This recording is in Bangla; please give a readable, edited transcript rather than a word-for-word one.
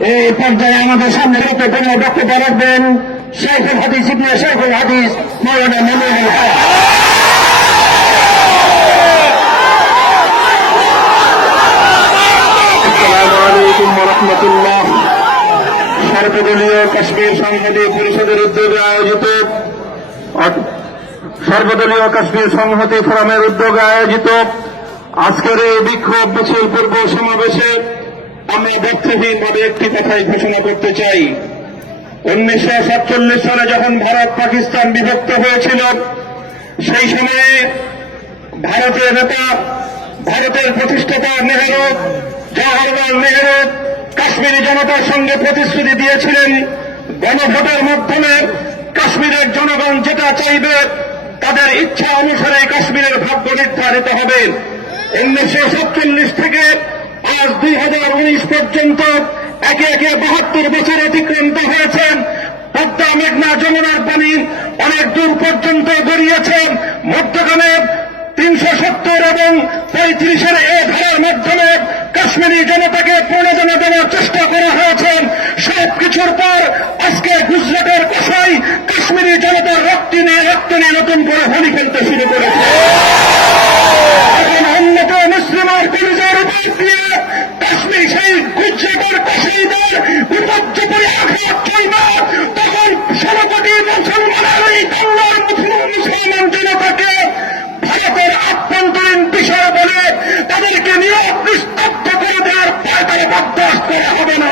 এই পর্যায়ে আমাদের সামনে বক্তব্য রাখবেন শেখুল হাদিস ইবনে শেখুল হাদিস মাওলানা মনিরুল হক। আসসালামু আলাইকুম ওয়া রাহমাতুল্লাহ। সর্বদলীয় কাশ্মীর সংহতি পরিষদের উদ্যোগে আয়োজিত সর্বদলীয় কাশ্মীর সংহতি ফোরামের উদ্যোগে আয়োজিত আজকের এই বিক্ষোভ মিছিল পূর্ব সমাবেশে আমরা ব্যর্থহীনভাবে একটি কথাই ঘোষণা করতে চাই। 1947 সালে যখন ভারত পাকিস্তান বিভক্ত হয়েছিল, সেই সময়ে ভারতের নেতা, ভারতের প্রতিষ্ঠাতা নেহেরু, জওহরলাল নেহেরু কাশ্মীরি জনতার সঙ্গে প্রতিশ্রুতি দিয়েছিলেন গণভোটের মাধ্যমে কাশ্মীরের জনগণ যেটা চাইবে তাদের ইচ্ছা অনুসারে কাশ্মীরের ভাগ্য নির্ধারিত হবে। 1947 থেকে আজ 2019 পর্যন্ত একে একে 72 বছর অতিক্রান্ত হয়েছে। পদ্মা, মেঘনা, যমুনার পানি অনেক দূর পর্যন্ত গড়িয়েছে। মধ্যখানে 370 এবং 35-এর এ ধারার মাধ্যমে কাশ্মীরি জনতাকে প্রণোদনা দেওয়ার চেষ্টা করা হয়েছে। সবকিছুর পর আজকে গুজরাটের কসাই কাশ্মীরি জনতার রক্ত নিয়ে নতুন করে হোলি খেলতে শুরু করেছে। উন্নত মুসলিমের পরিচয়ের উপর দিয়ে কাশ্মীর সেই গুজরাটের কসাইদের বিপর্যয় আঘাত চলবে, তখন 16 কোটি মুসলমানের এই বাংলার মুসলমান জনতাকে ভারতের আভ্যন্তরীণ বিষয় বলে তাদেরকে নিয়ে নিস্তব্ধ করে দেওয়ার পায়তারা বরদাস্ত করা হবে না।